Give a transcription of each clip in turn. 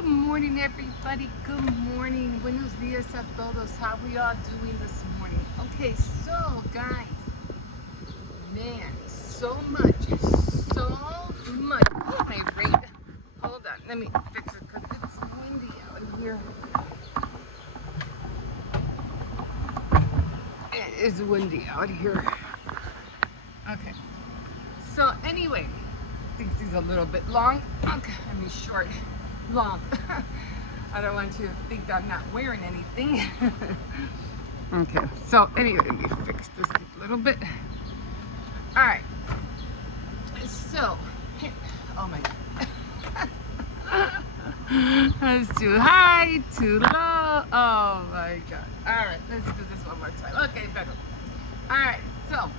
Good morning, everybody. Good morning. Buenos dias a todos. How we all doing this morning? Okay, so guys, man, so much. Oh, my rain. Hold on, let me fix it because it's windy out here. It is windy out here. Okay. So anyway, I think this is a little bit long. Okay, I mean short, long. I don't want you to think that I'm not wearing anything. Okay, so anyway, let me fix this a little bit. All right. So, oh my God. That's too high, too low. Oh my God. All right, let's do this one more time. Okay, better. All right, so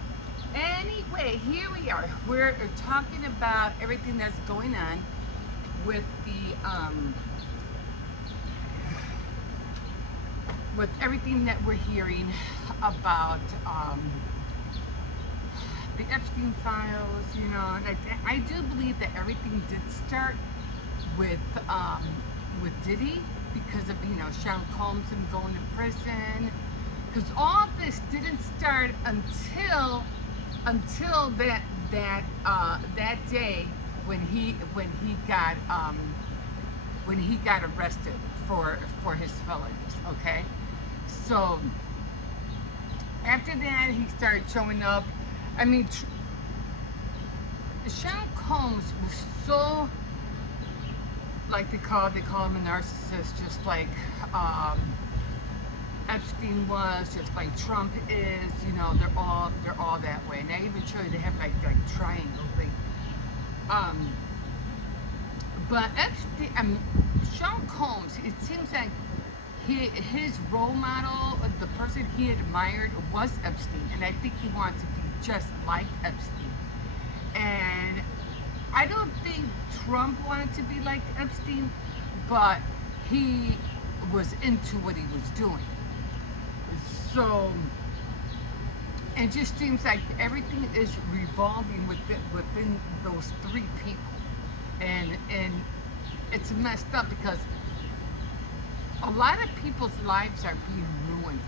anyway, here we are. We're talking about everything that's going on with with everything that we're hearing about the Epstein files, you know, and I do believe that everything did start with Diddy because of Sean Combs and going to prison. Because all this didn't start until that day when he got arrested for his felonies. Okay, so after that he started showing up. I mean, Sean Combs was so, like they call him a narcissist, just like Epstein was, just like Trump is. You know, they're all that way. And I even show you they have like triangle thing. But Epstein, Sean Combs, it seems like his role model, the person he admired, was Epstein, and I think he wanted to be just like Epstein. And I don't think Trump wanted to be like Epstein, but he was into what he was doing. So it just seems like everything is revolving within those three people, and it's messed up because a lot of people's lives are being ruined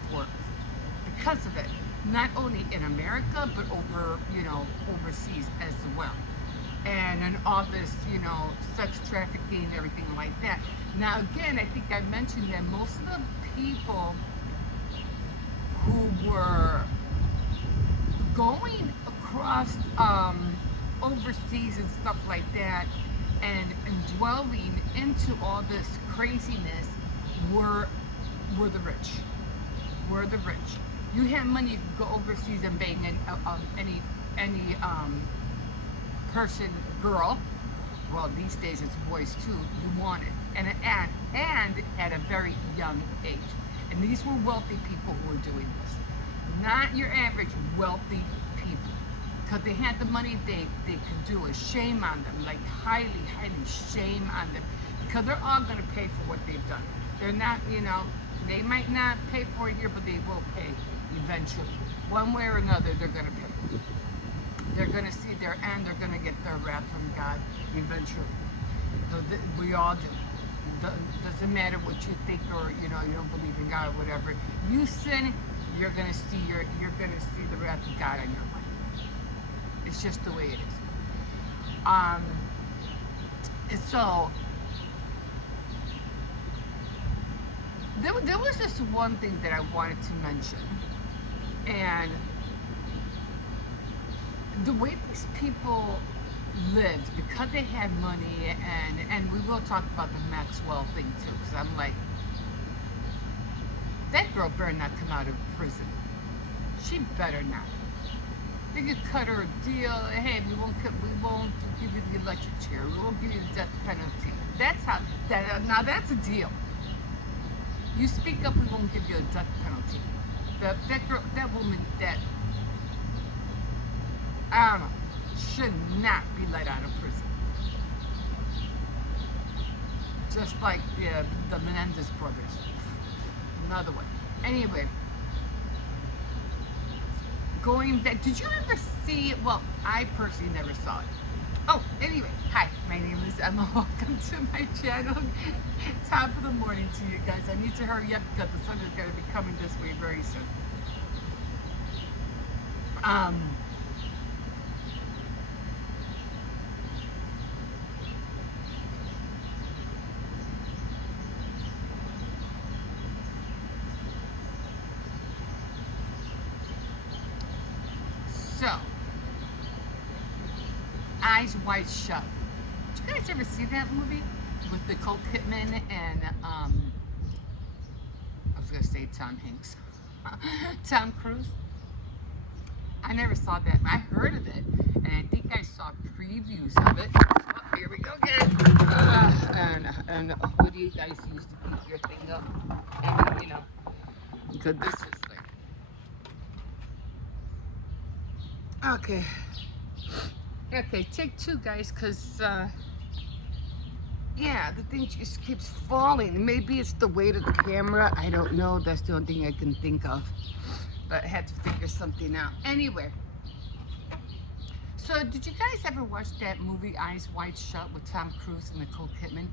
because of it. Not only in America, but overseas as well. And all this, sex trafficking and everything like that. Now again, I think I mentioned that most of the people who were going across overseas and stuff like that and dwelling into all this craziness were the rich. Were the rich. You had money, you could go overseas and bang any person, girl. Well, these days it's boys too. You wanted, and at a very young age. And these were wealthy people who were doing this, not your average wealthy people, because they had the money. They could do it. Shame on them, like highly shame on them, because they're all going to pay for what they've done. They're not, they might not pay for it here, but they will pay eventually. One way or another, they're going to pay. They're going to see their end. They're going to get their wrath from God eventually. So we all do. Doesn't matter what you think, or you don't believe in God or whatever. You sin, you're going to see the wrath of God on your life. It's just the way it is. And so there was this one thing that I wanted to mention, and the way these people lived, because they had money, and we will talk about the Maxwell thing too, because I'm like, that girl better not come out of prison. She better not. They could cut her a deal. Hey, we won't give you the electric chair. We won't give you the death penalty. Now that's a deal. You speak up, we won't give you a death penalty. That woman, I don't know, should not be let out of prison. Just like the Menendez brothers. Another one. Anyway, going back, did you ever see, well, I personally never saw it, Oh, anyway, hi, my name is Emma. Welcome to my channel. Top of the morning to you guys. I need to hurry up because the sun is going to be coming this way very soon. Um, so, Eyes Wide Shut. Did you guys ever see that movie with Nicole Kidman and I was going to say Tom Hanks, Tom Cruise? I never saw that. I heard of it, and I think I saw previews of it. Oh, here we go again. And what do you guys use to keep your thing up? And because this is like, okay, take two, guys, because yeah, the thing just keeps falling. Maybe it's the weight of the camera. I don't know. That's the only thing I can think of. But I had to figure something out. Anyway. So, did you guys ever watch that movie Eyes Wide Shut with Tom Cruise and Nicole Kidman?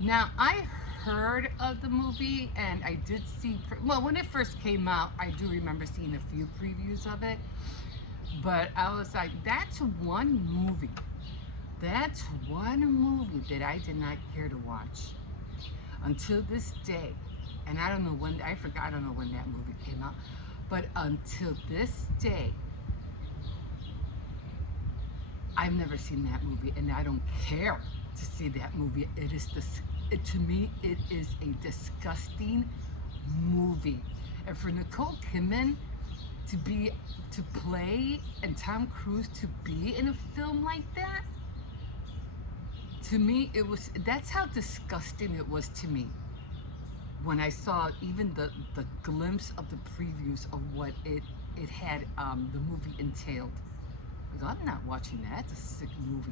Now, I heard of the movie and I did see, well, when it first came out, I do remember seeing a few previews of it. But I was like, that's one movie. That's one movie that I did not care to watch until this day. And I don't know when, I don't know when that movie came out. But until this day, I've never seen that movie, and I don't care to see that movie. To me, it is a disgusting movie. And for Nicole Kidman to play and Tom Cruise to be in a film like that, to me, that's how disgusting it was to me when I saw even the glimpse of the previews of what it had the movie entailed. I'm not watching that. It's a sick movie.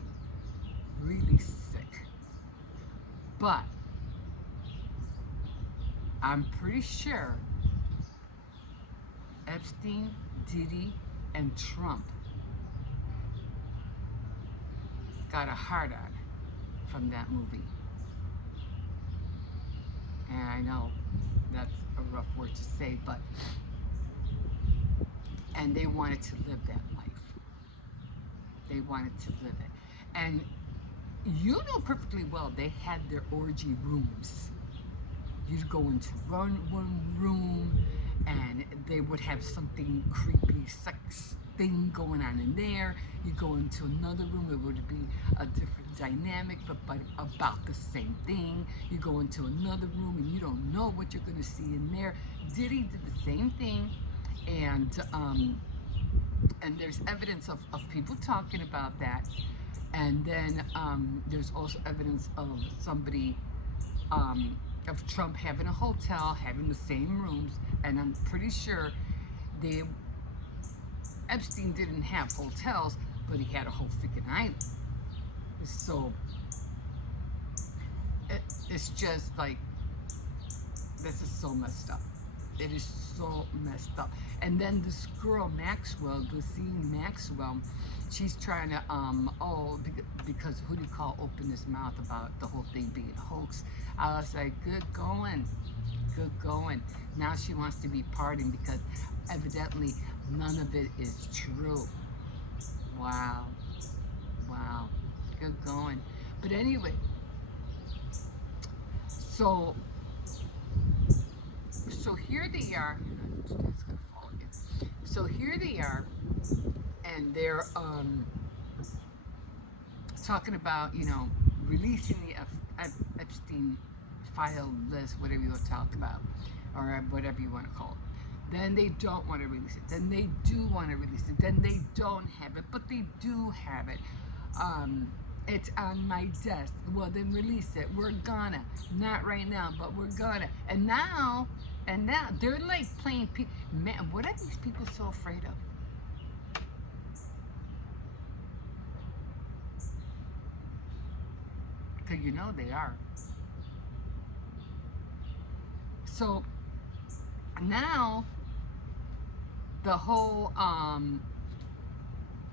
Really sick. But I'm pretty sure Epstein, Diddy, and Trump got a hard on from that movie. And I know that's a rough word to say, but and they wanted to live that life. They wanted to live it. And you know perfectly well they had their orgy rooms. You'd go into one room and they would have something creepy sex thing going on in there. You go into another room, it would be a different dynamic, but about the same thing. You go into another room and you don't know what you're going to see in there. Diddy did the same thing, and there's evidence of people talking about that. And then there's also evidence of somebody, of Trump having a hotel, having the same rooms, and I'm pretty sure Epstein didn't have hotels, but he had a whole freaking island. So it's just like, this is so messed up. It is so messed up. And then this girl Maxwell, Ghislaine Maxwell, she's trying to because who do you call opened his mouth about the whole thing being a hoax. I was like, good going. Now she wants to be pardoned because evidently none of it is true. Wow, good going. But anyway, so here they are. That's gonna fall again. So here they are, and they're talking about releasing the Epstein file list, whatever you want to talk about, or whatever you want to call it. Then they don't want to release it. Then they do want to release it. Then they don't have it, but they do have it. It's on my desk. Well, then release it. We're gonna. Not right now, but we're gonna. And now they're like playing. Man, what are these people so afraid of? Because you know they are. So now the whole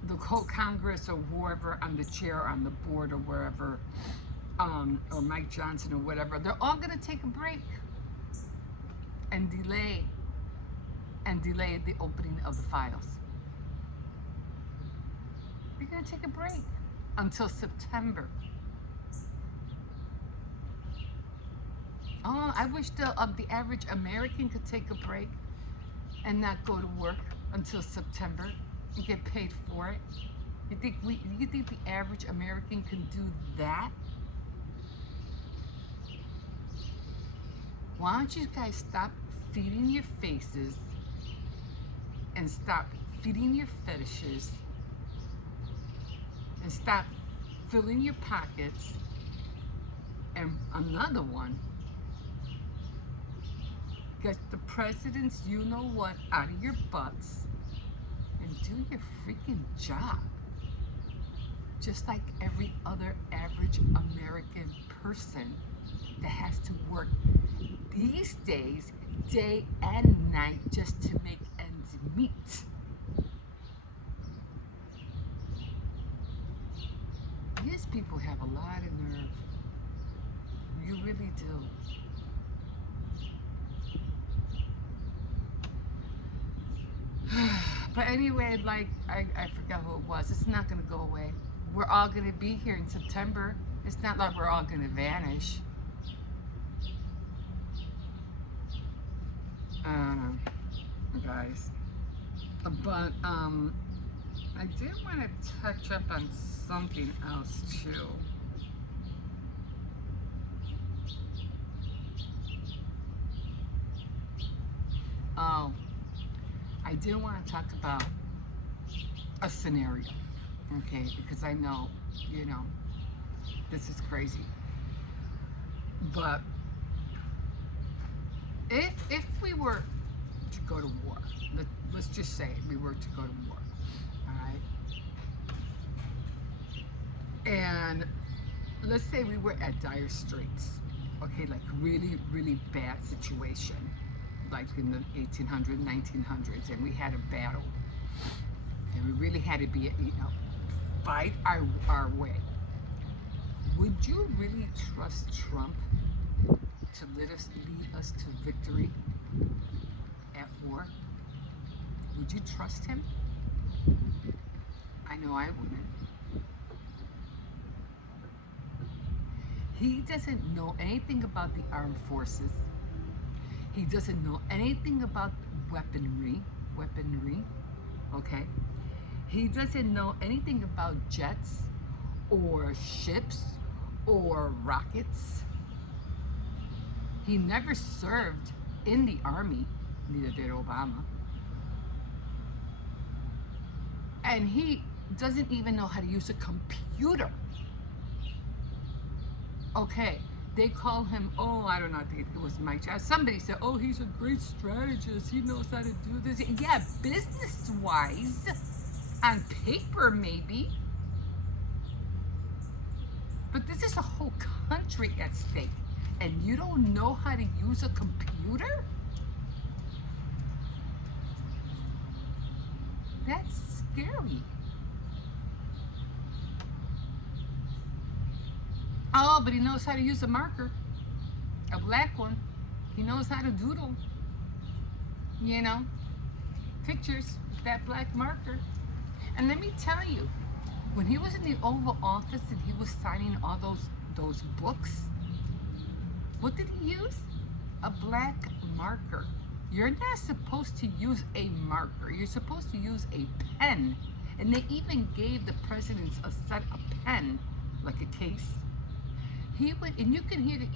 the whole Congress or whoever on the chair, on the board, or wherever, or Mike Johnson or whatever, they're all going to take a break and delay the opening of the files. We're going to take a break until September. Oh, I wish the average American could take a break and not go to work until September and get paid for it. You think the average American can do that? Why don't you guys stop feeding your faces and stop feeding your fetishes and stop filling your pockets? And another one, get the president's you-know-what out of your butts and do your freaking job. Just like every other average American person that has to work these days, day and night, just to make ends meet. These people have a lot of nerve. You really do. But anyway, like, I forgot who it was. It's not going to go away. We're all going to be here in September. It's not like we're all going to vanish. I don't know, guys. But, I did want to touch up on something else, too. Oh, I do want to talk about a scenario, okay? Because I know, this is crazy. But if we were to go to war, let's just say we were to go to war, all right? And let's say we were at dire straits, okay? Like really, really bad situation, like in the 1800s, 1900s, and we had a battle, and we really had to be, fight our way. Would you really trust Trump to lead us to victory at war? Would you trust him? I know I wouldn't. He doesn't know anything about the armed forces. He doesn't know anything about weaponry, okay? He doesn't know anything about jets or ships or rockets. He never served in the army, neither did Obama. And he doesn't even know how to use a computer. Okay, they call him, I don't know, I think it was Mike Johnson. Somebody said, he's a great strategist. He knows how to do this. Yeah, business-wise, on paper maybe. But this is a whole country at stake. And you don't know how to use a computer? That's scary. Oh, but he knows how to use a marker. A black one. He knows how to doodle. Pictures with that black marker. And let me tell you, when he was in the Oval Office and he was signing all those books, what did he use? A black marker. You're not supposed to use a marker. You're supposed to use a pen. And they even gave the presidents a set of pen, like a case. He would, and you can hear the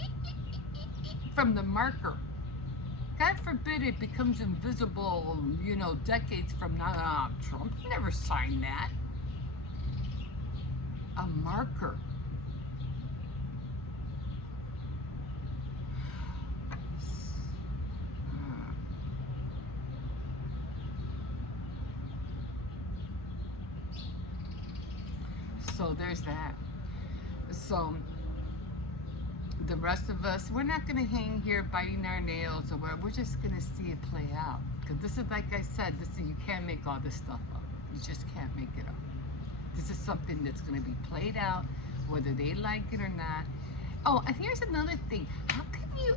from the marker. God forbid it becomes invisible, decades from now. Trump never signed that. A marker. So there's that. So the rest of us, we're not going to hang here biting our nails or whatever. We're just going to see it play out. Because this is, like I said, you can't make all this stuff up. You just can't make it up. This is something that's going to be played out, whether they like it or not. Oh, and here's another thing. How can you,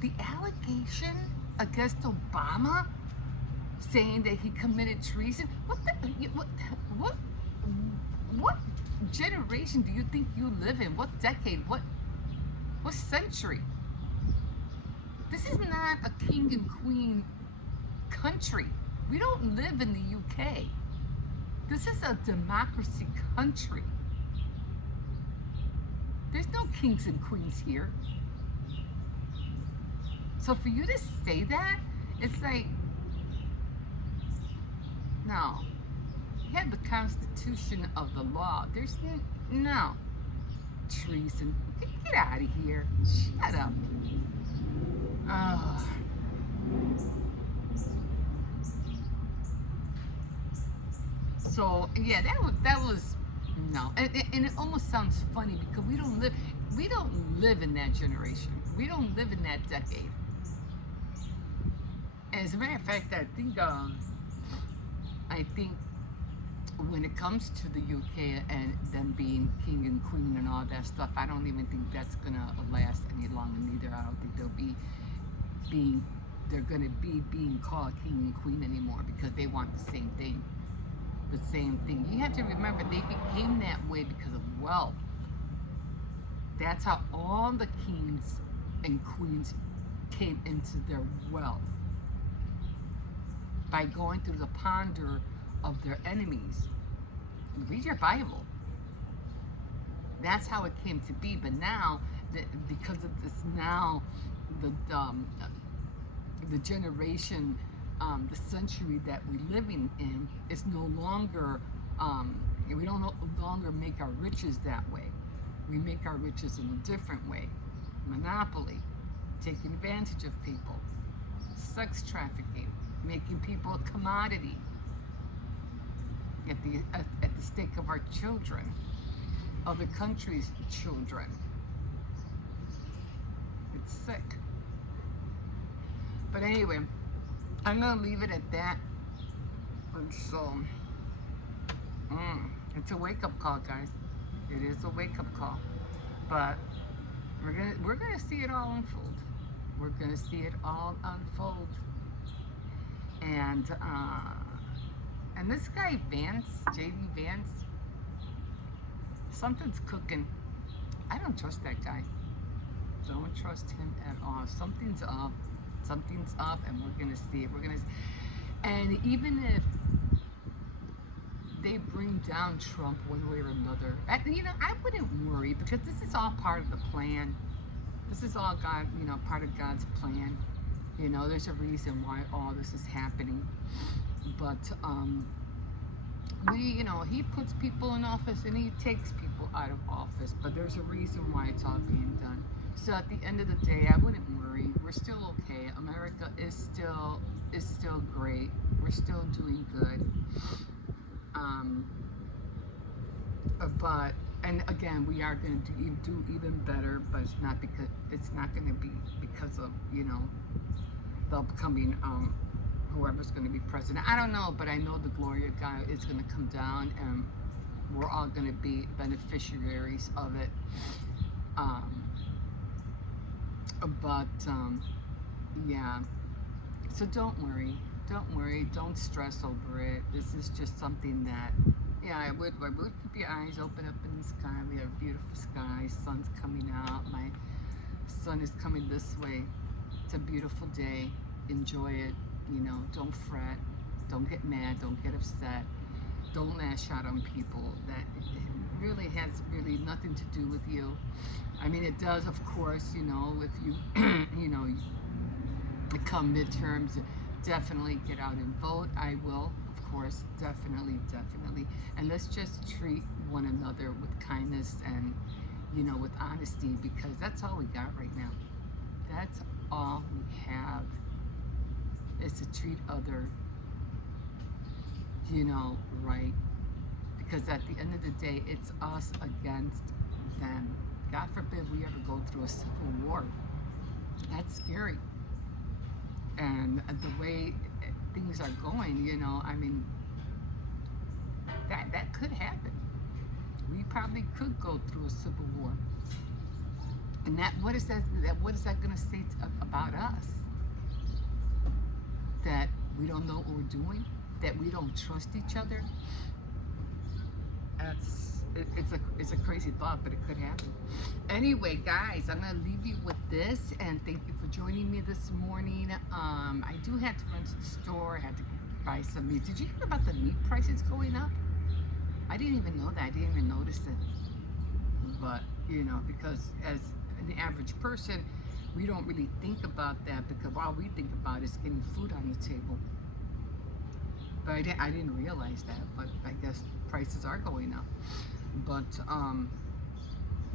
the allegation against Obama saying that he committed treason? What, what generation do you think you live in? What decade? What century? This is not a king and queen country. We don't live in the UK. This is a democracy country. There's no kings and queens here. So for you to say that, it's like, no. You have the Constitution of the law. There's no treason. Get out of here. Shut up. Oh. So yeah, that was no, and it almost sounds funny because we don't live in that generation. We don't live in that decade. As a matter of fact, I think when it comes to the UK and them being king and queen and all that stuff, I don't even think that's gonna last any longer. Neither I don't think they're gonna be being called king and queen anymore because they want the same thing. The same thing. You have to remember they became that way because of wealth. That's how all the kings and queens came into their wealth. By going through the ponder of their enemies. Read your Bible. That's how it came to be. But now, because of this, now the generation, the century that we're living in is no longer. We don't no longer make our riches that way. We make our riches in a different way. Monopoly, taking advantage of people, sex trafficking, making people a commodity at the stake of our children, other countries' children. It's sick. But anyway, I'm gonna leave it at that. And so, it's a wake-up call, guys. It is a wake-up call. But we're gonna see it all unfold. We're gonna see it all unfold. And this guy Vance, JD Vance, something's cooking. I don't trust that guy. Don't trust him at all. Something's up. Something's up, and we're gonna see it. And even if they bring down Trump one way or another, I wouldn't worry because this is all part of the plan. This is all God, part of God's plan. There's a reason why all this is happening. But he puts people in office and he takes people out of office. But there's a reason why it's all being done. So at the end of the day, I wouldn't worry. We're still okay. America is still great. We're still doing good. And again, we are going to do even better, but it's not going to be because of the upcoming whoever's going to be president. I don't know, but I know the Gloria guy is going to come down, and we're all going to be beneficiaries of it. Yeah. So don't worry. Don't stress over it. This is just something that, I would keep your eyes open up in the sky. We have beautiful skies. Sun's coming out. My son is coming this way. It's a beautiful day. Enjoy it. Don't fret. Don't get mad. Don't get upset. Don't lash out on people. That really has nothing to do with you. I mean, it does, of course, if you, come midterms, definitely get out and vote. I will, of course, definitely. And let's just treat one another with kindness and, with honesty, because that's all we got right now. That's all we have, is to treat other, right. Because at the end of the day, it's us against them. God forbid we ever go through a civil war. That's scary. And the way things are going, I mean, that could happen. probably could go through a civil war. And that what is that going to say about us? That we don't know what we're doing, that we don't trust each other. It's a crazy thought, but it could happen. Anyway, guys, I'm gonna leave you with this, and thank you for joining me this morning. I do have to run to the store. I had to buy some meat. Did you hear about the meat prices going up? I didn't even know that. I didn't even notice it. But you know, because as an average person, we don't really think about that, because all we think about is getting food on the table. But I didn't realize that. But I guess prices are going up. But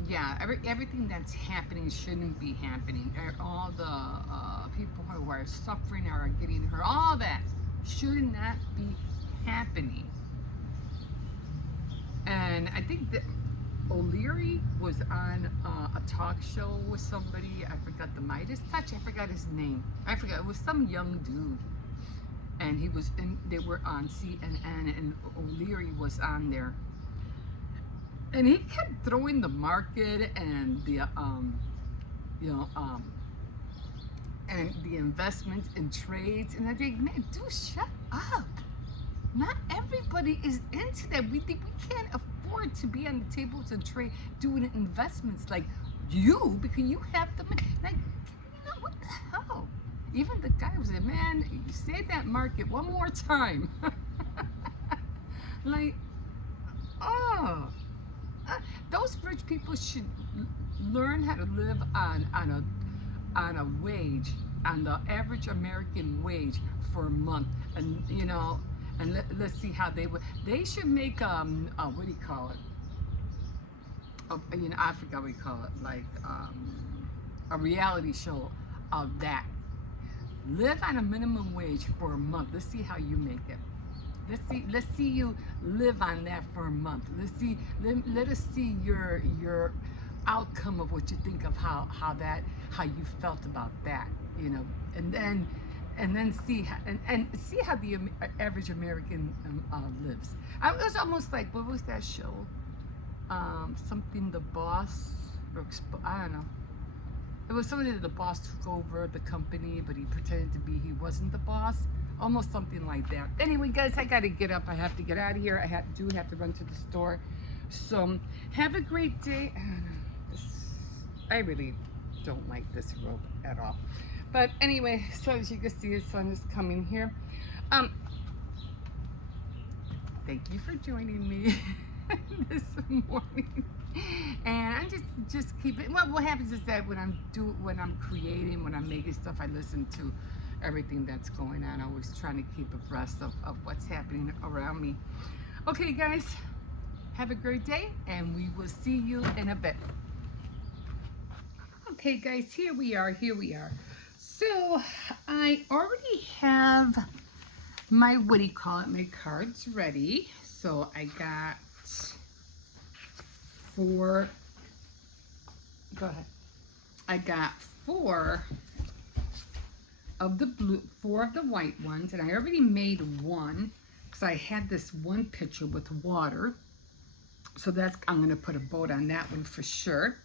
yeah, everything that's happening shouldn't be happening. All the people who are suffering or are getting hurt, all that should not be happening. And I think that O'Leary was on a talk show with somebody. I forgot the Midas Touch. I forgot his name. I forgot. It was some young dude, and he was in. They were on CNN, and O'Leary was on there, and he kept throwing the market and the and the investments and trades. And I think, man, dude, shut up. Not everybody is into that. We think we can't afford to be on the tables and trade doing investments like you, because you have the money. Like, you know, what the hell? Even the guy was like, man, you say that market one more time. Like, oh, those rich people should learn how to live on a wage, on the average American wage for a month, and you know. And let's see how they would. They should make what do you call it? You know, I forgot what you call it. Like a reality show of that. Live on a minimum wage for a month. Let's see how you make it. Let's see you live on that for a month. Let us see your outcome of what you think of how you felt about that. You know, and then see how the average American lives. It was almost like, what was that show? Something The Boss, or I don't know. It was something that the boss took over the company, but he pretended to be he wasn't the boss. Almost something like that. Anyway, guys, I gotta get up. I have to get out of here. I do have to run to the store. So have a great day. I really don't like this rope at all. But anyway, so as you can see, the sun is coming here. Thank you for joining me this morning. And I just keep it. Well, what happens is that when I'm creating, when I'm making stuff, I listen to everything that's going on. Always trying to keep abreast of what's happening around me. Okay, guys, have a great day, and we will see you in a bit. Okay, guys, here we are. So I already have my, what do you call it, my cards ready. So I got 4, go ahead. I got 4 of the blue, 4 of the white ones, and I already made one because I had this one picture with water. So that's, I'm gonna put a boat on that one for sure.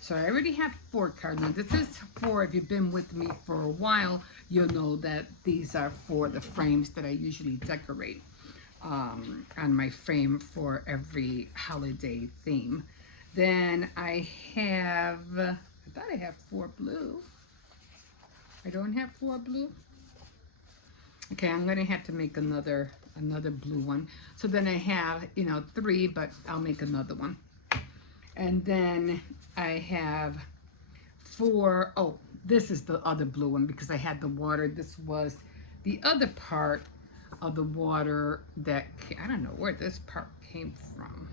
So I already have 4 cards. Now this is for, if you've been with me for a while, you'll know that these are for the frames that I usually decorate on my frame for every holiday theme. Then I thought I have 4 blue. I don't have 4 blue. Okay, I'm gonna have to make another blue one. So then I have, 3, but I'll make another one. And then I have 4, oh, this is the other blue one because I had the water. This was the other part of the water that, I don't know where this part came from,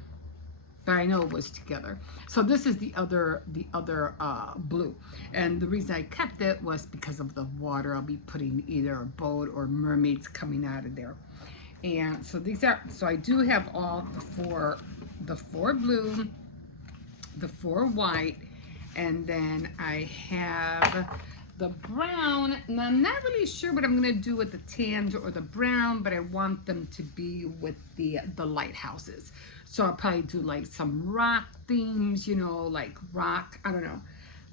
but I know it was together. So this is the other blue. And the reason I kept it was because of the water. I'll be putting either a boat or mermaids coming out of there. And so so I do have all the 4 blue, the 4 white, and then I have the brown. Now I'm not really sure what I'm gonna do with the tans or the brown, but I want them to be with the lighthouses. So I'll probably do like some rock themes, you know, like rock, I don't know.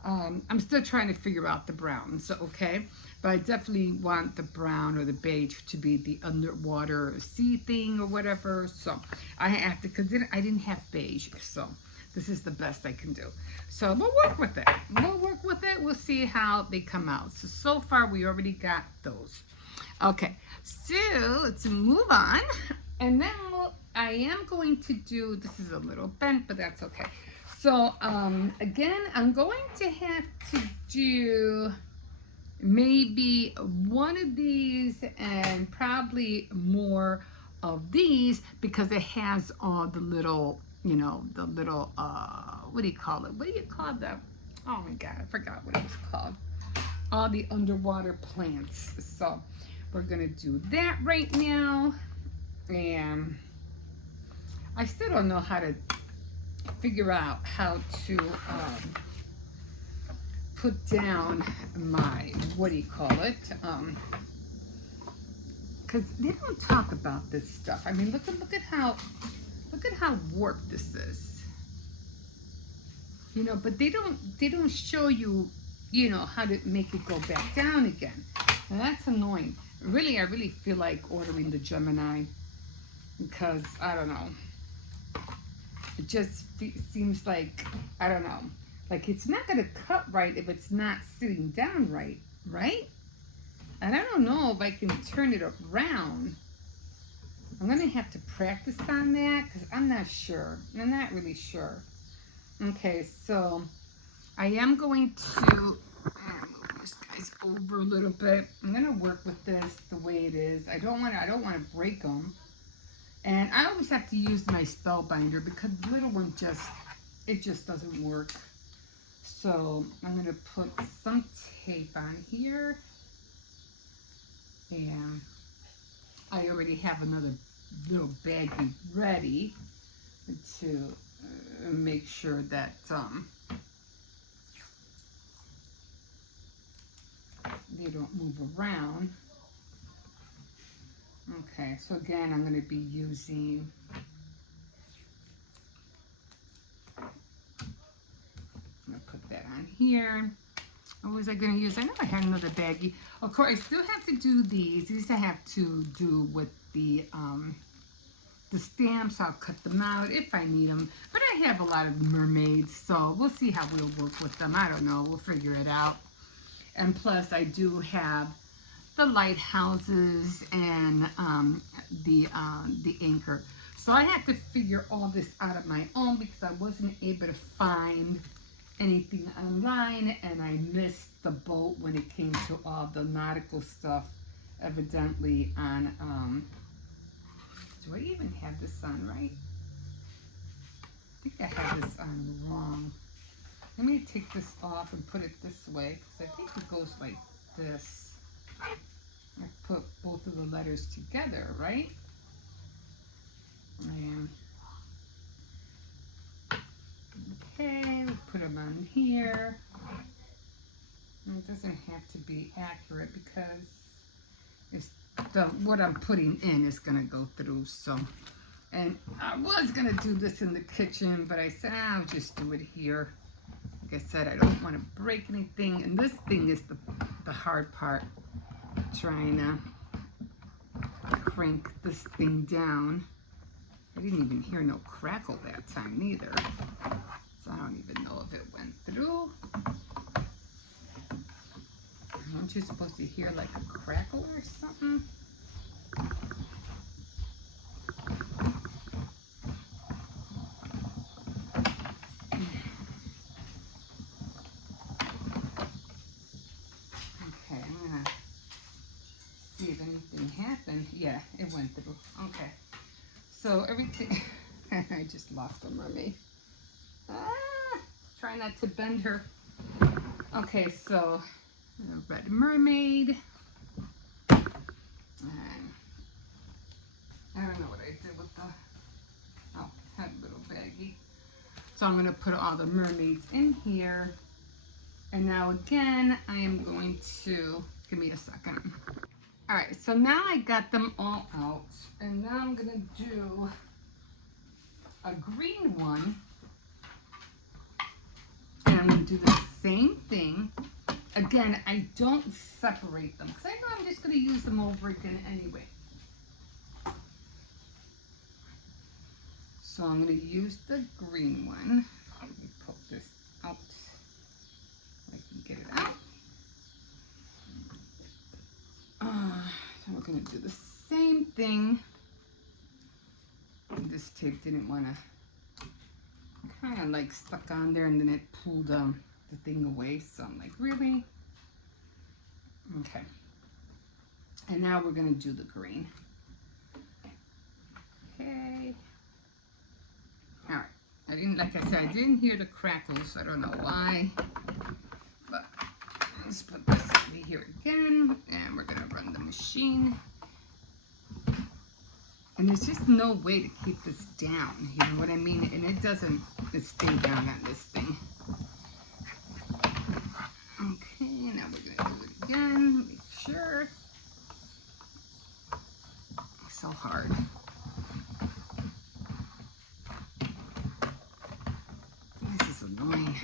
I'm still trying to figure out the browns, okay? But I definitely want the brown or the beige to be the underwater sea thing or whatever. So I have to, because I didn't have beige, so this is the best I can do. So we'll work with it. We'll work with it. We'll see how they come out. So far we already got those. Okay, so let's move on. And then I am going to do, this is a little bent, but that's okay. So again, I'm going to have to do maybe one of these and probably more of these because it has all the little, you know, the little, what do you call it? What do you call that? Oh my God, I forgot what it was called. All the underwater plants. So we're gonna do that right now. And I still don't know how to figure out how to put down my, what do you call it? Because they don't talk about this stuff. I mean, look at how warped this is. You know, but they don't show you, you know, how to make it go back down again. And that's annoying. Really, I really feel like ordering the Gemini because I don't know. It just seems like, I don't know, like it's not going to cut right if it's not sitting down right, right? And I don't know if I can turn it around. I'm going to have to practice on that because I'm not sure. I'm not really sure. Okay, so I am going to move this guys over a little bit. I'm going to work with this the way it is. I don't want to break them. And I always have to use my spellbinder because the little one it just doesn't work. So I'm going to put some tape on here. And I already have another little baggie ready to make sure that they don't move around. Okay, so again, I'm going to be using I'm going to put that on here. What was I going to use? I know I had another baggie. Of course, I still have to do these. These I have to do with the stamps. I'll cut them out if I need them. But I have a lot of mermaids, so we'll see how we'll work with them. I don't know. We'll figure it out. And plus, I do have the lighthouses and the anchor. So I had to figure all this out on my own because I wasn't able to find anything online, and I missed the boat when it came to all the nautical stuff evidently on do I even have this on right? I think I have this on wrong. Let me take this off and put it this way because I think it goes like this. I put both of the letters together, right? And okay, we put them on here. And it doesn't have to be accurate because it's what I'm putting in is going to go through. So, and I was going to do this in the kitchen, but I said I'll just do it here. Like I said, I don't want to break anything, and this thing is the hard part, trying to crank this thing down. I didn't even hear no crackle that time either, so I don't even know if it went through. Aren't you supposed to hear like a crackle or something? Okay, I'm gonna see if anything happened. Yeah, it went through. Okay, so everything. I just lost a mermaid. Try not to bend her. Okay, so a red mermaid. And I don't know what I did with the, oh, had a little baggie. So I'm going to put all the mermaids in here. And now again, I am going to, give me a second. All right, so now I got them all out. And now I'm going to do a green one, and I'm going to do the same thing. Again, I don't separate them because I know I'm just going to use them over again anyway. So I'm going to use the green one. Let me pull this out so I can get it out. So we're going to do the same thing. And this tape didn't want to, kind of like stuck on there, and then it pulled the thing away. So I'm like, really? Okay. And now we're going to do the green. Okay. All right. I didn't, like I said, I didn't hear the crackles. So I don't know why. But let's put this over here again, and we're going to run the machine. And there's just no way to keep this down, you know what I mean? And it doesn't stay down on this thing. Okay, now we're gonna do it again, make sure. It's so hard. This is annoying.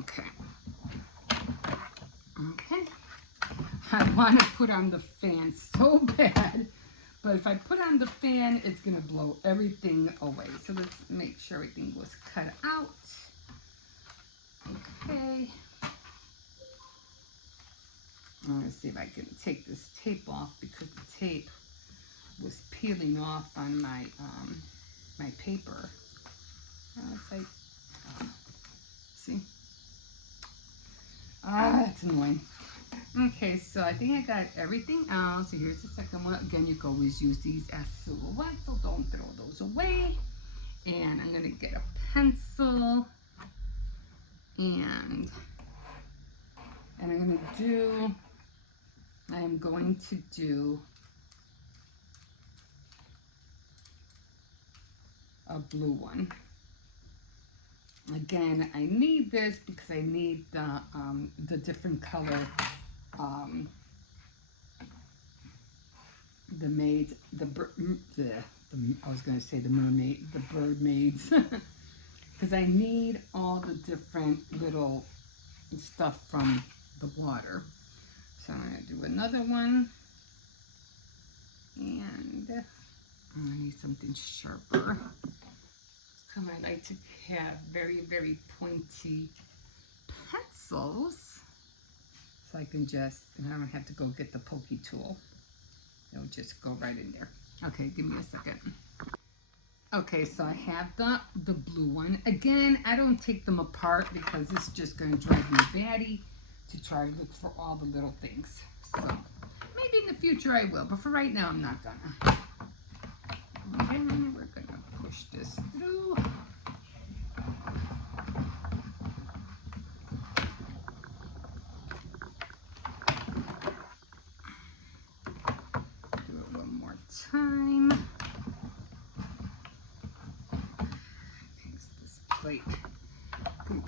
Okay. Okay. I want to put on the fan so bad. But if I put on the fan, it's going to blow everything away. So let's make sure everything was cut out. Okay. I'm going to see if I can take this tape off because the tape was peeling off on my my paper. It's like, see? That's annoying. Okay, so I think I got everything out. So here's the second one. Again, you can always use these as silhouettes, so don't throw those away. And I'm gonna get a pencil, and I'm going to do a blue one. Again, I need this because I need the different color, the maids, I was going to say the mermaid, the bird maids, because I need all the different little stuff from the water. So I'm going to do another one, and I need something sharper. So I like to have very, very pointy pencils, so I can just, and I don't have to go get the pokey tool. It'll just go right in there. Okay, give me a second. Okay, so I have the blue one. Again, I don't take them apart because this is just going to drive me batty to try to look for all the little things. So maybe in the future I will, but for right now I'm not gonna. Okay, we're gonna push this through. Do it one more time. Paste this plate. I'm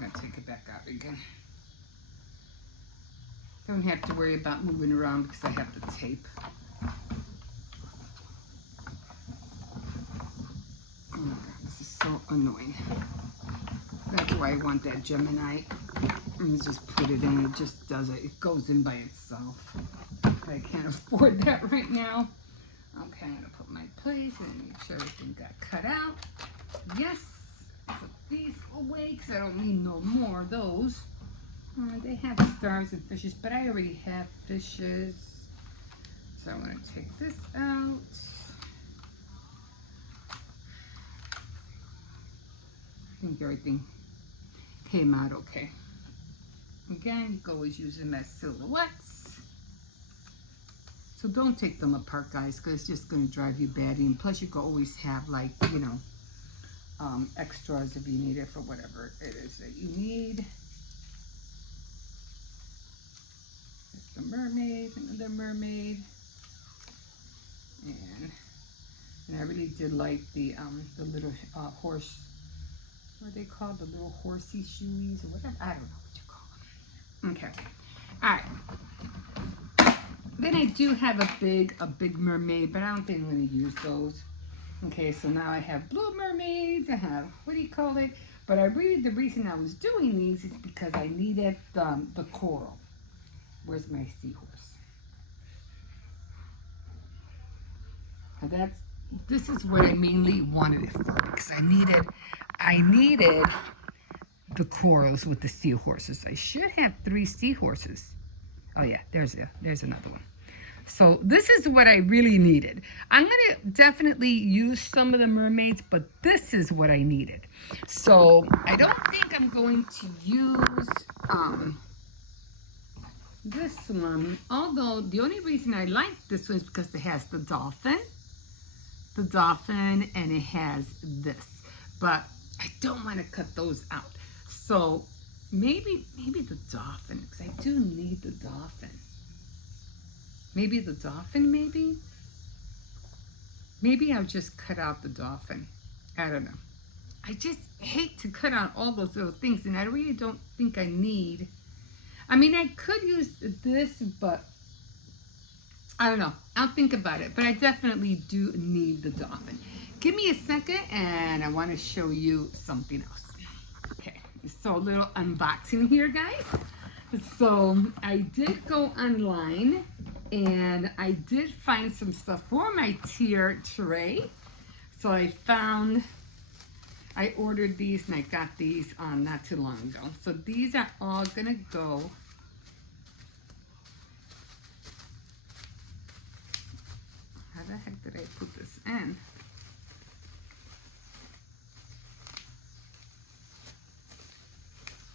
gonna take it back out again. Don't have to worry about moving around because I have the tape. Oh my God, this is so annoying. That's why I want that Gemini. And just put it in, it just does it. It goes in by itself. I can't afford that right now. Okay, I'm gonna put my place and make sure everything got cut out. Yes, put these away because I don't need no more of those. They have stars and fishes, but I already have fishes. So I'm going to take this out. I think everything came out okay. Again, you can always use them as silhouettes. So don't take them apart, guys, because it's just going to drive you batty. And plus, you can always have, like, you know, extras if you need it for whatever it is that you need. The mermaid, another mermaid, and I really did like the little horse. What are they called? The little horsey shoeies or whatever. I don't know what you call them. Okay, all right. Then I do have a big mermaid, but I don't think I'm going to use those. Okay, so now I have blue mermaids. I have, what do you call it? But the reason I was doing these is because I needed the coral. Where's my seahorse? Now this is what I mainly wanted it for, because I needed the corals with the seahorses. I should have 3 seahorses. Oh yeah, there's another one. So this is what I really needed. I'm gonna definitely use some of the mermaids, but this is what I needed. So I don't think I'm going to use this one, although the only reason I like this one is because it has the dolphin, and it has this. But I don't want to cut those out. So maybe the dolphin, because I do need the dolphin. Maybe the dolphin, maybe? Maybe I'll just cut out the dolphin. I don't know. I just hate to cut out all those little things, and I really don't think I need. I mean, I could use this, but I don't know. I'll think about it, but I definitely do need the dolphin. Give me a second, and I want to show you something else. Okay, so a little unboxing here, guys. So I did go online, and I did find some stuff for my tier tray. So I ordered these, and I got these not too long ago. So these are all gonna go how the heck did I put this in?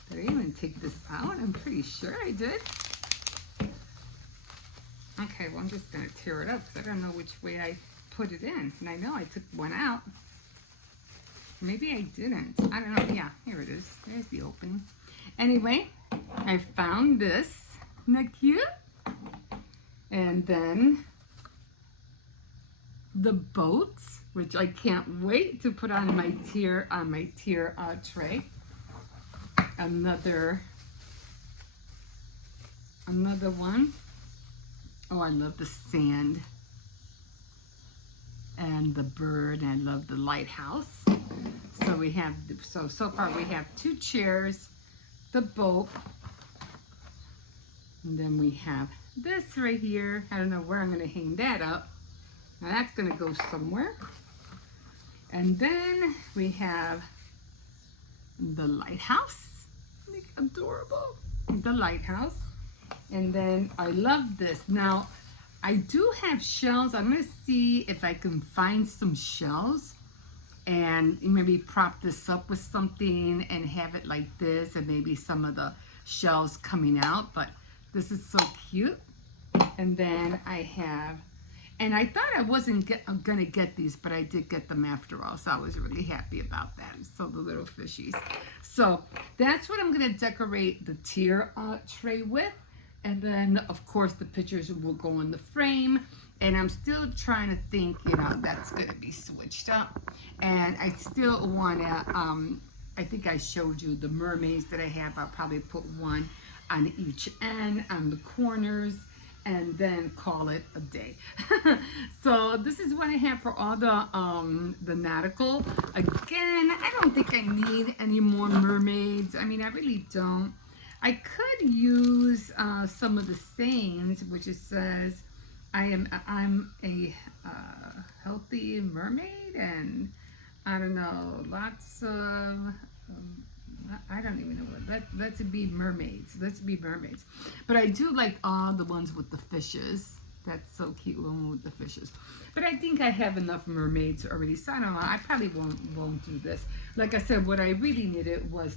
Did I even take this out? I'm pretty sure I did. Okay, well, I'm just going to tear it up because I don't know which way I put it in. And I know I took one out. Maybe I didn't. I don't know. Yeah, here it is. There's the opening. Anyway, I found this. Isn't that cute? And then the boats, which I can't wait to put on my tier tray. Another one. Oh, I love the sand and the bird, and I love the lighthouse. So we have, so far we have 2 chairs, the boat, and then we have this right here. I don't know where I'm going to hang that up. Now that's going to go somewhere. And then we have the lighthouse. Like, adorable. The lighthouse. And then I love this. Now, I do have shells. I'm going to see if I can find some shells and maybe prop this up with something and have it like this, and maybe some of the shells coming out. But this is so cute. And then I have, and I thought I wasn't going to get these, but I did get them after all. So I was really happy about that. So the little fishies. So that's what I'm going to decorate the tier tray with. And then, of course, the pictures will go in the frame. And I'm still trying to think, that's going to be switched up. And I still want to, I think I showed you the mermaids that I have. I'll probably put one on each end, on the corners, and then call it a day. So this is what I have for all the nautical. Again, I don't think I need any more mermaids. I mean, I really don't. I could use some of the sayings, which it says, I'm a healthy mermaid, and I don't know, lots of, I don't even know what, let's be mermaids. Let's be mermaids. But I do like all the ones with the fishes. That's so cute, the one with the fishes. But I think I have enough mermaids already, so I don't know. I probably won't do this. Like I said, what I really needed was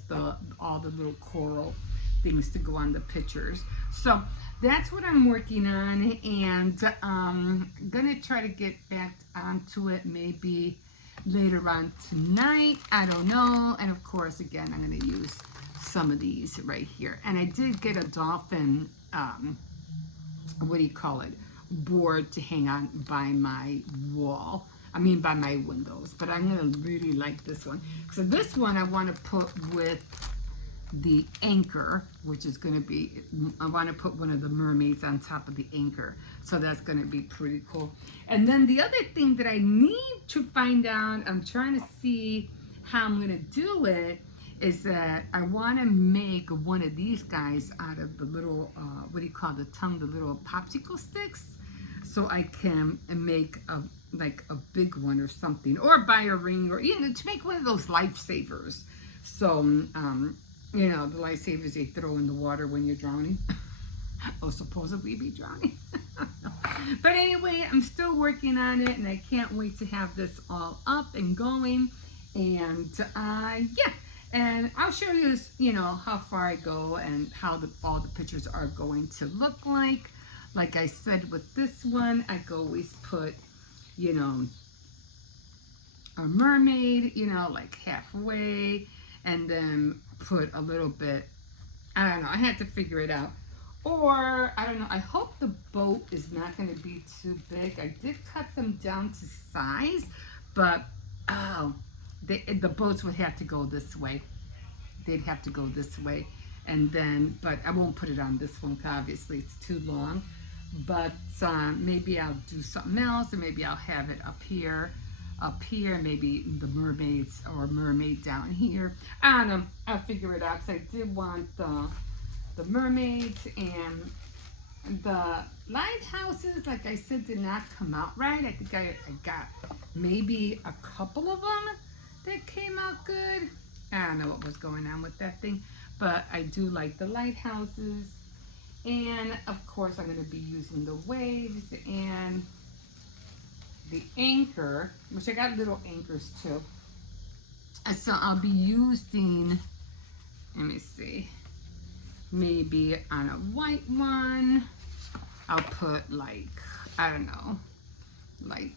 all the little coral things to go on the pictures. So that's what I'm working on, and I'm gonna try to get back onto it maybe later on tonight. I don't know. And of course, again, I'm gonna use some of these right here. And I did get a dolphin, what do you call it, board to hang on by my wall. I mean by my windows. But I'm gonna really like this one. So this one I want to put with the anchor, which is going to be, I want to put one of the mermaids on top of the anchor. So that's going to be pretty cool. And then the other thing that I need to find out, I'm trying to see how I'm going to do it, is that I want to make one of these guys out of the little, what do you call the tongue, the little popsicle sticks. So I can make a, like a big one or something, or buy a ring, or, you know, to make one of those lifesavers. So, you know, the lifesavers they throw in the water when you're drowning. Or supposedly be drowning. But anyway, I'm still working on it, and I can't wait to have this all up and going. And yeah, and I'll show you this, you know, how far I go and how all the pictures are going to look like. Like I said with this one, I always put, you know, a mermaid, you know, like halfway, and then put a little bit, I don't know, I had to figure it out. Or, I don't know, I hope the boat is not going to be too big. I did cut them down to size, but, oh, the boats would have to go this way. They'd have to go this way. And then, but I won't put it on this one, because obviously it's too long. But maybe I'll do something else, or maybe I'll have it up here, maybe the mermaids or mermaid down here. I don't know, I'll figure it out, because I did want the mermaids, and the lighthouses, like I said, did not come out right. I think I got maybe a couple of them that came out good. I don't know what was going on with that thing, but I do like the lighthouses. And of course I'm going to be using the waves and the anchor, which I got little anchors too. And so I'll be using, let me see, maybe on a white one, I'll put like, I don't know, like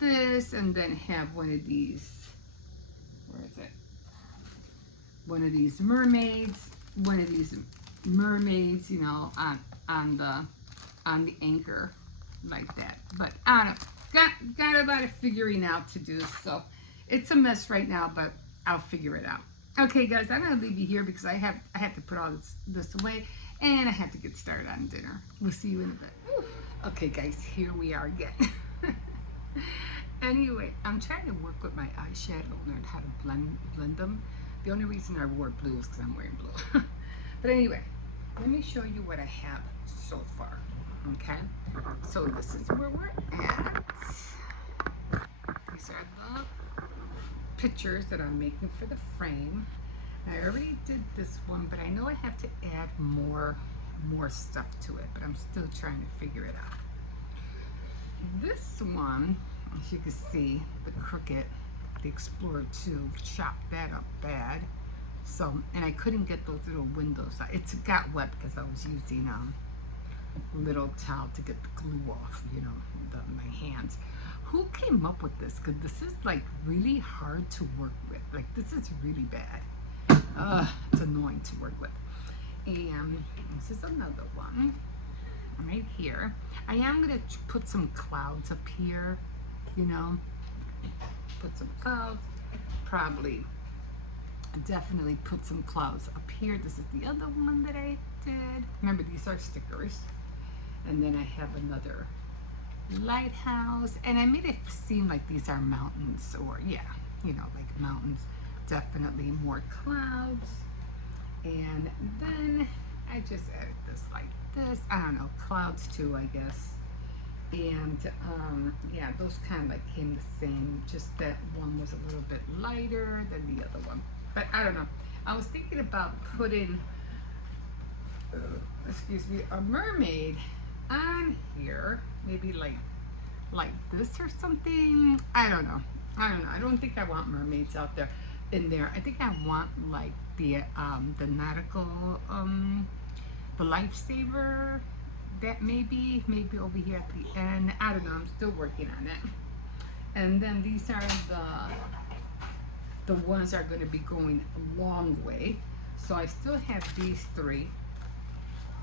this, and then have one of these, where is it? One of these mermaids, you know, on the anchor like that. But I don't know, got a lot of figuring out to do, so it's a mess right now, but I'll figure it out. Okay, guys, I'm gonna leave you here because I have to put all this away, and I have to get started on dinner. We'll see you in a bit. Whew. Okay, guys, here we are again. Anyway, I'm trying to work with my eyeshadow, learn how to blend them. The only reason I wore blue is because I'm wearing blue. But anyway, let me show you what I have so far. Okay, so this is where we're at. These are the pictures that I'm making for the frame. I already did this one, but I know I have to add more stuff to it, but I'm still trying to figure it out. This one, as you can see, the Crooked, the Explorer 2, chopped that up bad. So, and I couldn't get those little windows. It got wet because I was using a little towel to get the glue off, you know, my hands. Who came up with this? Because this is like really hard to work with. Like, this is really bad. It's annoying to work with. And this is another one right here. I am going to put some clouds up here, you know, put some clouds, probably definitely put some clouds up here. This is the other one that I did. Remember, these are stickers. And then I have another lighthouse, and I made it seem like these are mountains, or yeah, you know, like mountains. Definitely more clouds. And then I just added this like this. I don't know, clouds too, I guess. And yeah, those kind of like came the same, just that one was a little bit lighter than the other one. But I don't know, I was thinking about putting excuse me, a mermaid on here, maybe like this or something. I don't know, I don't think I want mermaids out there in there. I think I want like the nautical, the lifesaver, that maybe over here at the end. I don't know, I'm still working on it. And then these are the ones that are going to be going a long way. So I still have these three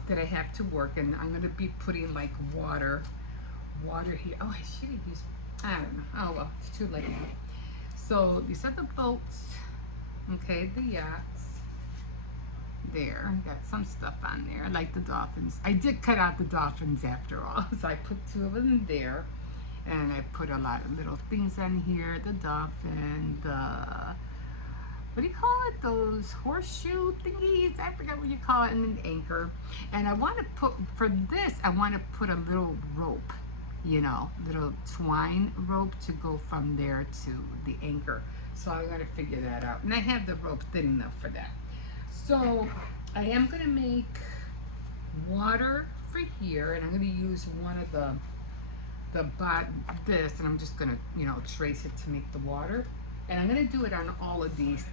that I have to work, and I'm going to be putting like water here. Oh, I should have used, I don't know, oh well, it's too late now. So these are the boats, okay, the yachts, There, got some stuff on there, like the dolphins. I did cut out the dolphins after all, so I put two of them there, and I put a lot of little things on here. The dolphin, the what do you call it? Those horseshoe thingies? I forgot what you call it, and an anchor. And I want to put, for this, I want to put a little rope, you know, little twine rope to go from there to the anchor. So I got to figure that out. And I have the rope thin enough for that. So I am going to make water for here, and I'm going to use one of this, and I'm just going to, you know, trace it to make the water. And I'm going to do it on all of these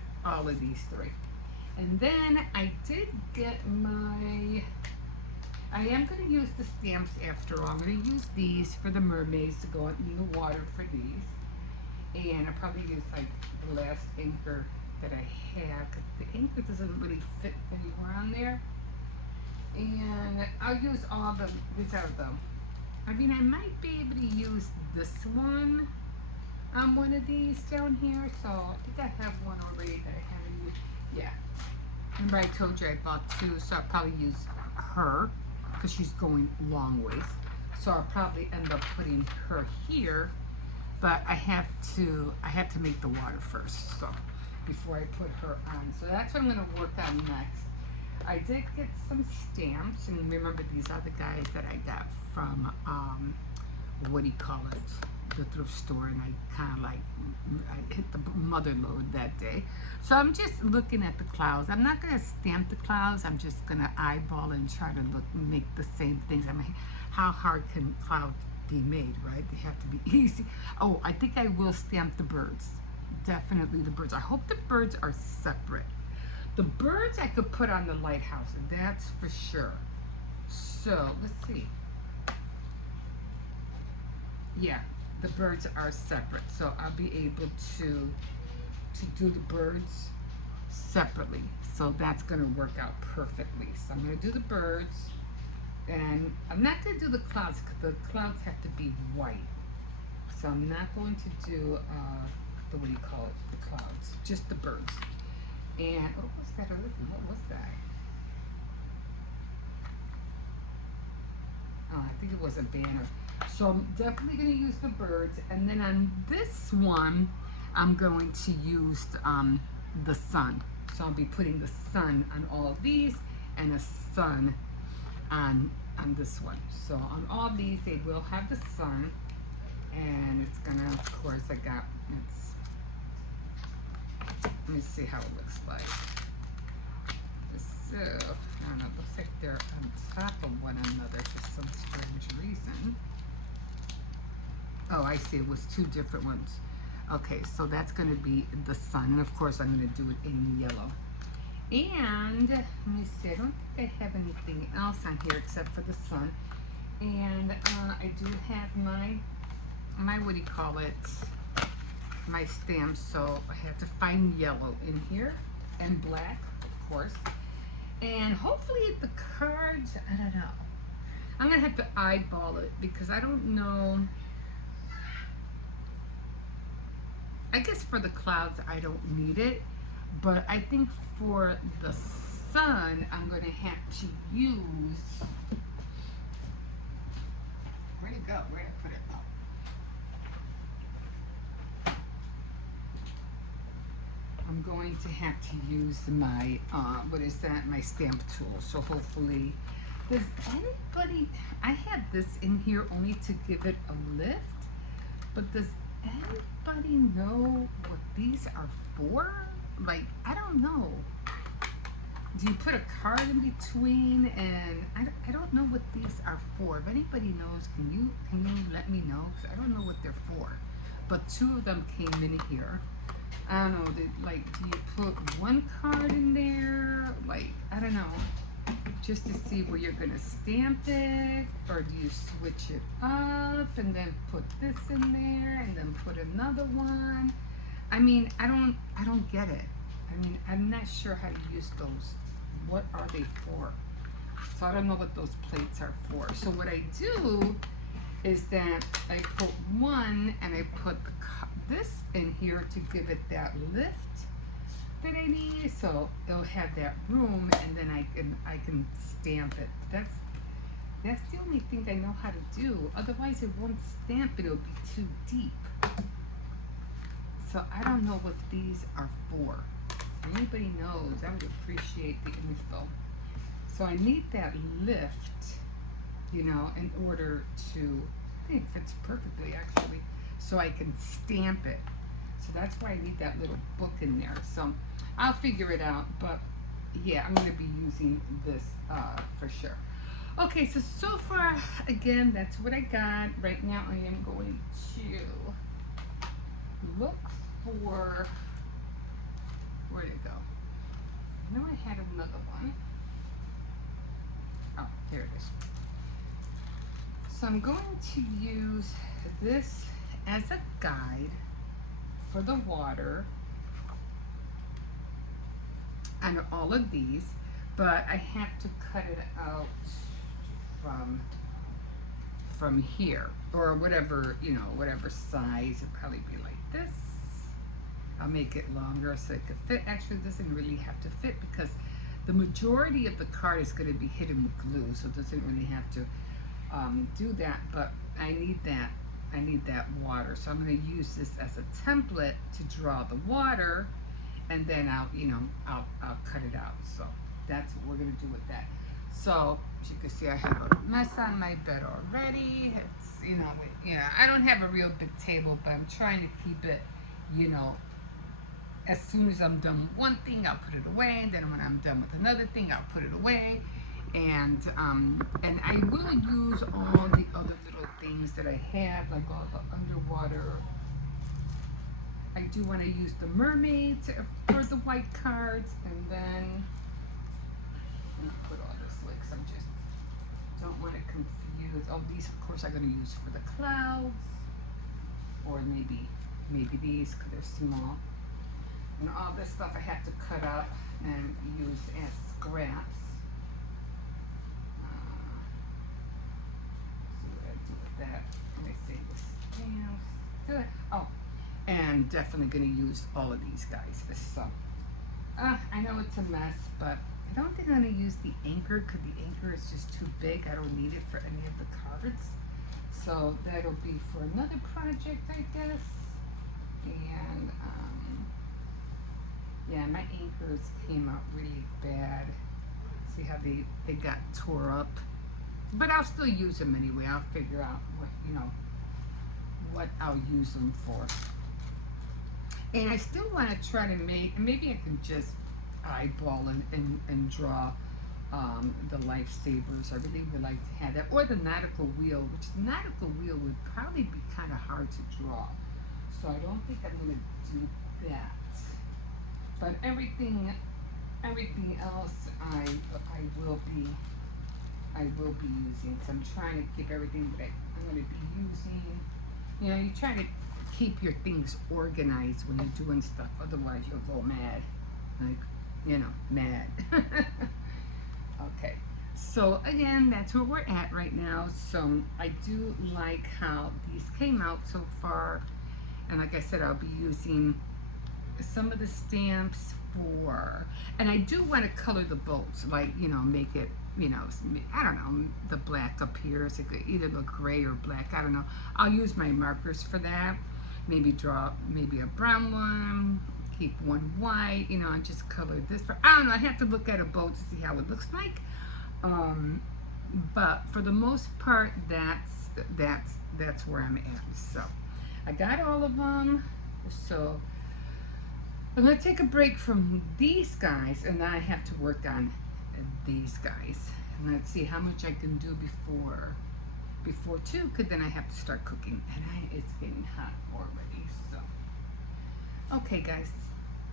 three. And then I did get I am going to use the stamps after all. I'm going to use these for the mermaids to go in the water for these. And I'll probably use like the last anchor that I have, because the anchor doesn't really fit anywhere on there. And I'll use these are the, I mean, I might be able to use this one on one of these down here. So I think I have one already that I haven't used. Yeah. Remember I told you I bought two, so I'll probably use her because she's going long ways. So I'll probably end up putting her here, but I have to make the water first, so before I put her on. So that's what I'm going to work on next. I did get some stamps, and remember these are the guys that I got from what do you call it, the thrift store, and I kind of like, I hit the mother load that day. So I'm just looking at the clouds. I'm not going to stamp the clouds. I'm just going to eyeball and try to make the same things. I mean, how hard can clouds be made, right? They have to be easy. Oh, I think I will stamp the birds. Definitely the birds. I hope the birds are separate. The birds I could put on the lighthouse, that's for sure. So let's see. Yeah, the birds are separate, so I'll be able to do the birds separately. So that's going to work out perfectly. So I'm going to do the birds, and I'm not going to do the clouds because the clouds have to be white. So I'm not going to do what do you call it? The clouds, just the birds. And what was that other thing? What was that? Oh, I think it was a banner. So I'm definitely going to use the birds. And then on this one, I'm going to use the sun. So I'll be putting the sun on all of these and a sun on this one. So on all these, they will have the sun. And it's going to, of course, let me see how it looks like. So, I don't know, it looks like they're on top of one another for some strange reason. Oh, I see, it was two different ones. Okay, so that's going to be the sun, and of course I'm going to do it in yellow. And, let me see, I don't think I have anything else on here except for the sun. And I do have my what do you call it, my stamps, so I have to find yellow in here and black, of course. And hopefully the cards, I don't know. I'm going to have to eyeball it because I don't know. I guess for the clouds, I don't need it. But I think for the sun, I'm going to have to use, where'd it go? Where'd I put it? Oh. I'm going to have to use my, what is that? My stamp tool. So hopefully, does anybody, I have this in here only to give it a lift, but does anybody know what these are for? Like, I don't know. Do you put a card in between? And I don't know what these are for. If anybody knows, can you let me know? 'Cause I don't know what they're for. But two of them came in here. I don't know, like, do you put one card in there? Like, I don't know. Just to see where you're going to stamp it? Or do you switch it up and then put this in there and then put another one? I mean, I don't get it. I mean, I'm not sure how to use those. What are they for? So I don't know what those plates are for. So what I do is that I put one and I put this in here to give it that lift. that I need. So it'll have that room, and then I can stamp it. That's the only thing I know how to do. Otherwise, it won't stamp. It'll be too deep. So I don't know what these are for. If anybody knows, I would appreciate the info. So I need that lift, you know, in order to, I think it fits perfectly actually, so I can stamp it. So that's why I need that little book in there. So I'll figure it out, but yeah, I'm gonna be using this for sure. Okay, so far, again, that's what I got. Right now I am going to look for, where'd it go? I know I had another one. Oh, here it is. So I'm going to use this as a guide for the water and all of these, but I have to cut it out from here, or whatever, you know, whatever size. It'll probably be like this. I'll make it longer so it could fit. Actually, it doesn't really have to fit because the majority of the card is going to be hidden with glue, so it doesn't really have to do that. But I need that water, so I'm going to use this as a template to draw the water, and then I'll cut it out. So that's what we're going to do with that. So as you can see, I have a mess on my bed already. It's, you know, I don't have a real big table, but I'm trying to keep it, you know, as soon as I'm done with one thing, I'll put it away, and then when I'm done with another thing, I'll put it away. And I will use all the other little things that I have, like all the underwater. I do want to use the mermaids for the white cards, and then I'll put all this like, I just don't want to confuse. Oh, these of course I'm going to use for the clouds, or maybe these because they're small. And all this stuff I have to cut up and use as scraps. See what I do with that. Let me see this stamps. Good. Oh, and definitely going to use all of these guys. So, I know it's a mess, but I don't think I'm going to use the anchor because the anchor is just too big. I don't need it for any of the cards. So that'll be for another project, I guess. And, yeah, my anchors came out really bad. See how they got tore up? But I'll still use them anyway. I'll figure out what I'll use them for. And I still want to try to make, maybe I can just eyeball and draw the lifesavers. I really would like to have that. Or the nautical wheel, which the nautical wheel would probably be kind of hard to draw. So I don't think I'm going to do that. But everything else I will be using. So I'm trying to keep everything that I'm going to be using. You know, you try to keep your things organized when you're doing stuff. Otherwise, you'll go mad. Like, you know, mad. Okay. So again, that's where we're at right now. So I do like how these came out so far. And like I said, I'll be using some of the stamps for, and I do want to color the boats, like, you know, make it, you know, I don't know, the black up here, so it could either look gray or black, I don't know. I'll use my markers for that. Maybe draw maybe a brown one, keep one white, you know, and just color this. I don't know, I have to look at a boat to see how it looks like. But for the most part, that's where I'm at. So I got all of them. So I'm going to take a break from these guys, and then I have to work on these guys. And let's see how much I can do before 2, because then I have to start cooking. And it's getting hot already. So, okay, guys,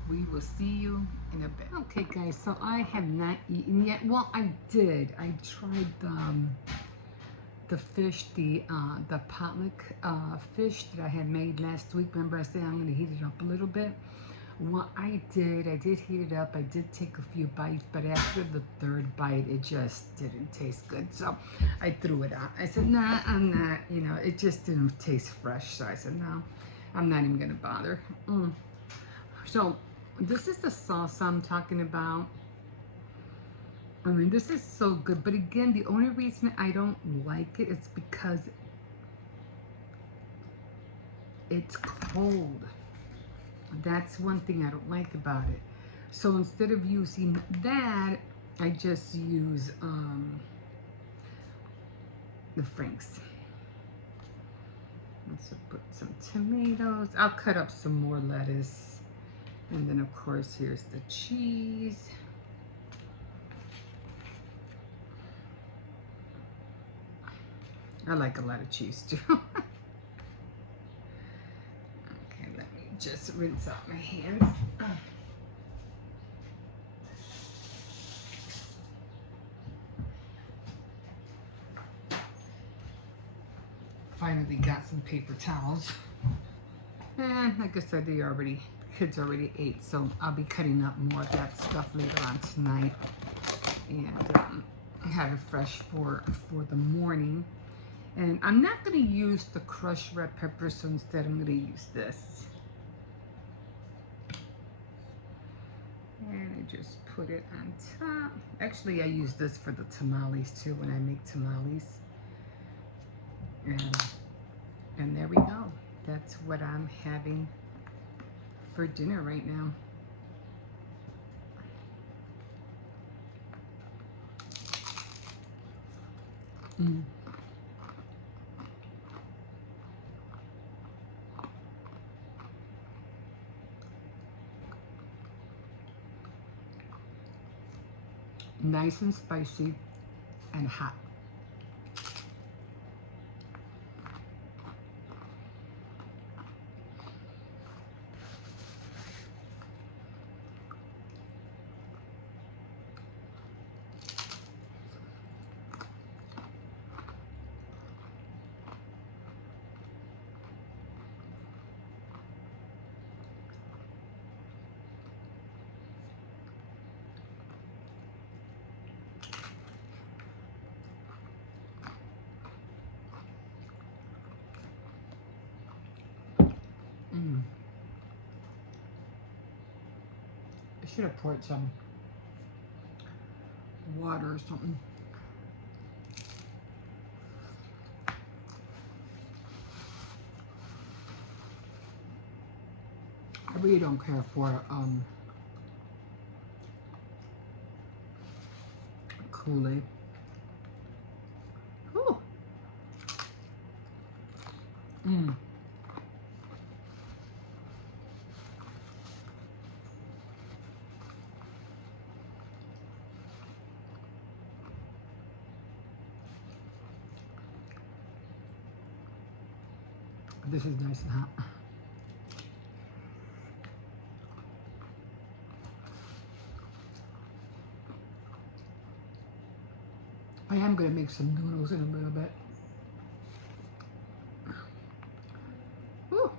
we will see you in a bit. Okay, guys, so I have not eaten yet. Well, I did. I tried the fish, the potluck fish that I had made last week. Remember I said I'm going to heat it up a little bit? Well, I did heat it up. I did take a few bites, but after the 3rd bite, it just didn't taste good. So I threw it out. I said, nah, I'm not, you know, it just didn't taste fresh. So I said, no, I'm not even going to bother. So This is the salsa I'm talking about. I mean, this is so good. But again, the only reason I don't like it is because it's cold. That's one thing I don't like about it. So instead of using that, I just use the Franks. Let's put some tomatoes. I'll cut up some more lettuce. And then of course, here's the cheese. I like a lot of cheese too. Okay, let me just rinse out my hands. Finally got some paper towels. And like I said, kids already ate, so I'll be cutting up more of that stuff later on tonight and have it fresh for the morning. And I'm not going to use the crushed red pepper, so instead I'm going to use this. And I just put it on top. Actually, I use this for the tamales too when I make tamales. And there we go. That's what I'm having for dinner right now. Nice and spicy and hot. I should have poured some water or something. I really don't care for Kool-Aid. Ooh. This is nice and hot. I am going to make some noodles in a little bit. Ooh.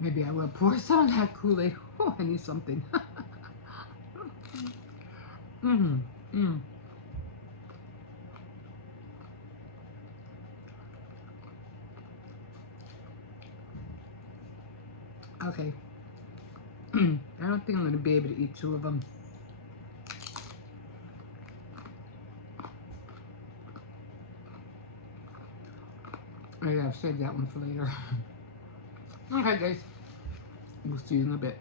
Maybe I will pour some of that Kool-Aid. Oh, I need something. Okay. I don't think I'm going to be able to eat 2 of them. I gotta save that one for later. Okay, guys. We'll see you in a bit.